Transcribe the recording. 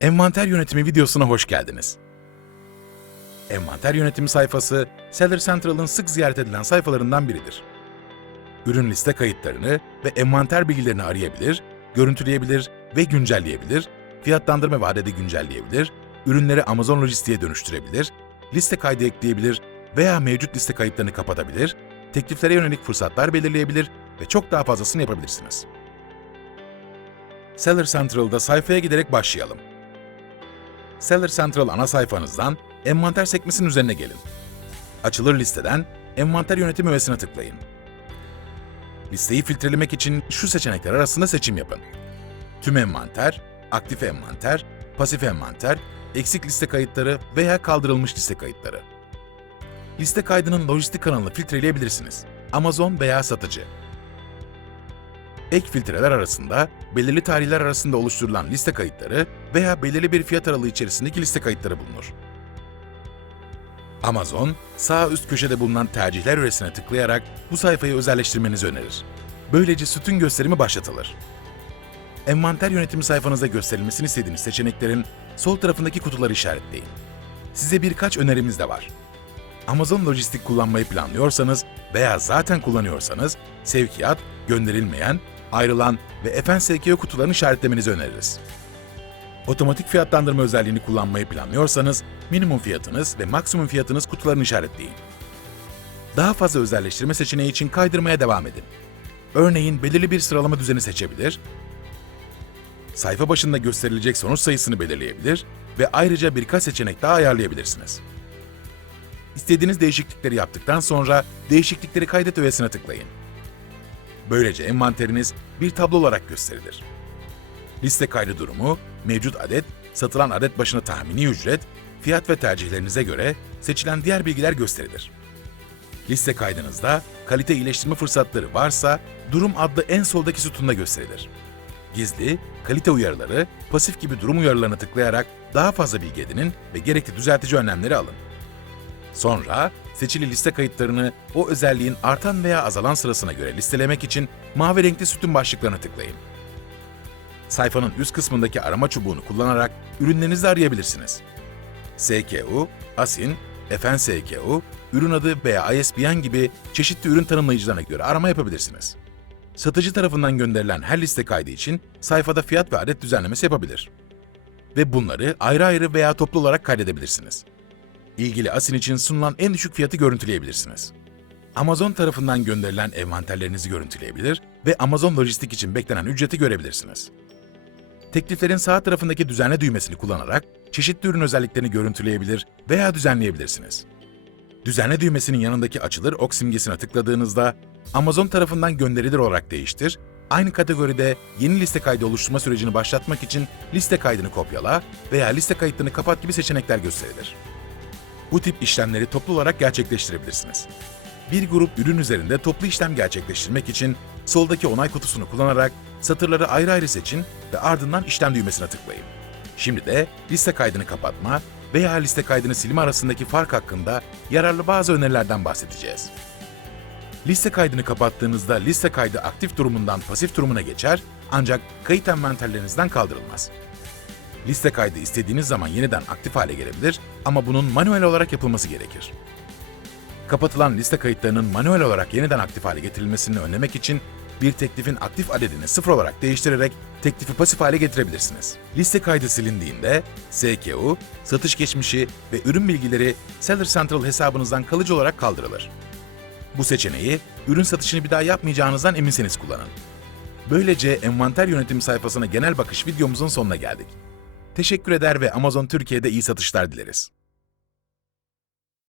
Envanter yönetimi videosuna hoş geldiniz. Envanter yönetimi sayfası, Seller Central'ın sık ziyaret edilen sayfalarından biridir. Ürün liste kayıtlarını ve envanter bilgilerini arayabilir, görüntüleyebilir ve güncelleyebilir, fiyatlandırma vadede güncelleyebilir, ürünleri Amazon Lojistik'e dönüştürebilir, liste kaydı ekleyebilir veya mevcut liste kayıtlarını kapatabilir, tekliflere yönelik fırsatlar belirleyebilir ve çok daha fazlasını yapabilirsiniz. Seller Central'da sayfaya giderek başlayalım. Seller Central ana sayfanızdan envanter sekmesinin üzerine gelin. Açılır listeden envanter yönetimi öğesine tıklayın. Listeyi filtrelemek için şu seçenekler arasında seçim yapın. Tüm envanter, aktif envanter, pasif envanter, eksik liste kayıtları veya kaldırılmış liste kayıtları. Liste kaydının lojistik kanalını filtreleyebilirsiniz. Amazon veya satıcı. Ek filtreler arasında belirli tarihler arasında oluşturulan liste kayıtları veya belirli bir fiyat aralığı içerisindeki liste kayıtları bulunur. Amazon, sağ üst köşede bulunan tercihler öresine tıklayarak bu sayfayı özelleştirmenizi önerir. Böylece sütun gösterimi başlatılır. Envanter yönetimi sayfanızda gösterilmesini istediğiniz seçeneklerin sol tarafındaki kutuları işaretleyin. Size birkaç önerimiz de var. Amazon Lojistik kullanmayı planlıyorsanız veya zaten kullanıyorsanız sevkiyat, gönderilmeyen, ayrılan ve FNSKO kutularını işaretlemenizi öneririz. Otomatik fiyatlandırma özelliğini kullanmayı planlıyorsanız minimum fiyatınız ve maksimum fiyatınız kutularını işaretleyin. Daha fazla özelleştirme seçeneği için kaydırmaya devam edin. Örneğin belirli bir sıralama düzeni seçebilir, sayfa başında gösterilecek sonuç sayısını belirleyebilir ve ayrıca birkaç seçenek daha ayarlayabilirsiniz. İstediğiniz değişiklikleri yaptıktan sonra değişiklikleri kaydet öğesine tıklayın. Böylece envanteriniz bir tablo olarak gösterilir. Liste kaydı durumu, mevcut adet, satılan adet başına tahmini ücret, fiyat ve tercihlerinize göre seçilen diğer bilgiler gösterilir. Liste kaydınızda kalite iyileştirme fırsatları varsa durum adlı en soldaki sütunda gösterilir. Gizli, kalite uyarıları, pasif gibi durum uyarılarına tıklayarak daha fazla bilgi edinin ve gerekli düzeltici önlemleri alın. Sonra seçili liste kayıtlarını o özelliğin artan veya azalan sırasına göre listelemek için mavi renkli sütun başlıklarına tıklayın. Sayfanın üst kısmındaki arama çubuğunu kullanarak ürünlerinizi arayabilirsiniz. SKU, ASIN, FNSKU, ürün adı veya ISBN gibi çeşitli ürün tanımlayıcılarına göre arama yapabilirsiniz. Satıcı tarafından gönderilen her liste kaydı için sayfada fiyat ve adet düzenlemesi yapabilir. Ve bunları ayrı ayrı veya toplu olarak kaydedebilirsiniz. İlgili ASIN için sunulan en düşük fiyatı görüntüleyebilirsiniz. Amazon tarafından gönderilen envanterlerinizi görüntüleyebilir ve Amazon Lojistik için beklenen ücreti görebilirsiniz. Tekliflerin sağ tarafındaki düzenle düğmesini kullanarak çeşitli ürün özelliklerini görüntüleyebilir veya düzenleyebilirsiniz. Düzenle düğmesinin yanındaki açılır ok simgesine tıkladığınızda Amazon tarafından gönderilir olarak değiştir, aynı kategoride yeni liste kaydı oluşturma sürecini başlatmak için liste kaydını kopyala veya liste kayıtlarını kapat gibi seçenekler gösterilir. Bu tip işlemleri toplu olarak gerçekleştirebilirsiniz. Bir grup ürün üzerinde toplu işlem gerçekleştirmek için soldaki onay kutusunu kullanarak satırları ayrı ayrı seçin ve ardından işlem düğmesine tıklayın. Şimdi de liste kaydını kapatma veya liste kaydını silme arasındaki fark hakkında yararlı bazı önerilerden bahsedeceğiz. Liste kaydını kapattığınızda liste kaydı aktif durumundan pasif durumuna geçer ancak kayıt envanterlerinizden kaldırılmaz. Liste kaydı istediğiniz zaman yeniden aktif hale gelebilir ama bunun manuel olarak yapılması gerekir. Kapatılan liste kayıtlarının manuel olarak yeniden aktif hale getirilmesini önlemek için bir teklifin aktif adedini sıfır olarak değiştirerek teklifi pasif hale getirebilirsiniz. Liste kaydı silindiğinde SKU, satış geçmişi ve ürün bilgileri Seller Central hesabınızdan kalıcı olarak kaldırılır. Bu seçeneği ürün satışını bir daha yapmayacağınızdan eminseniz kullanın. Böylece envanter yönetimi sayfasına genel bakış videomuzun sonuna geldik. Teşekkür eder ve Amazon Türkiye'de iyi satışlar dileriz.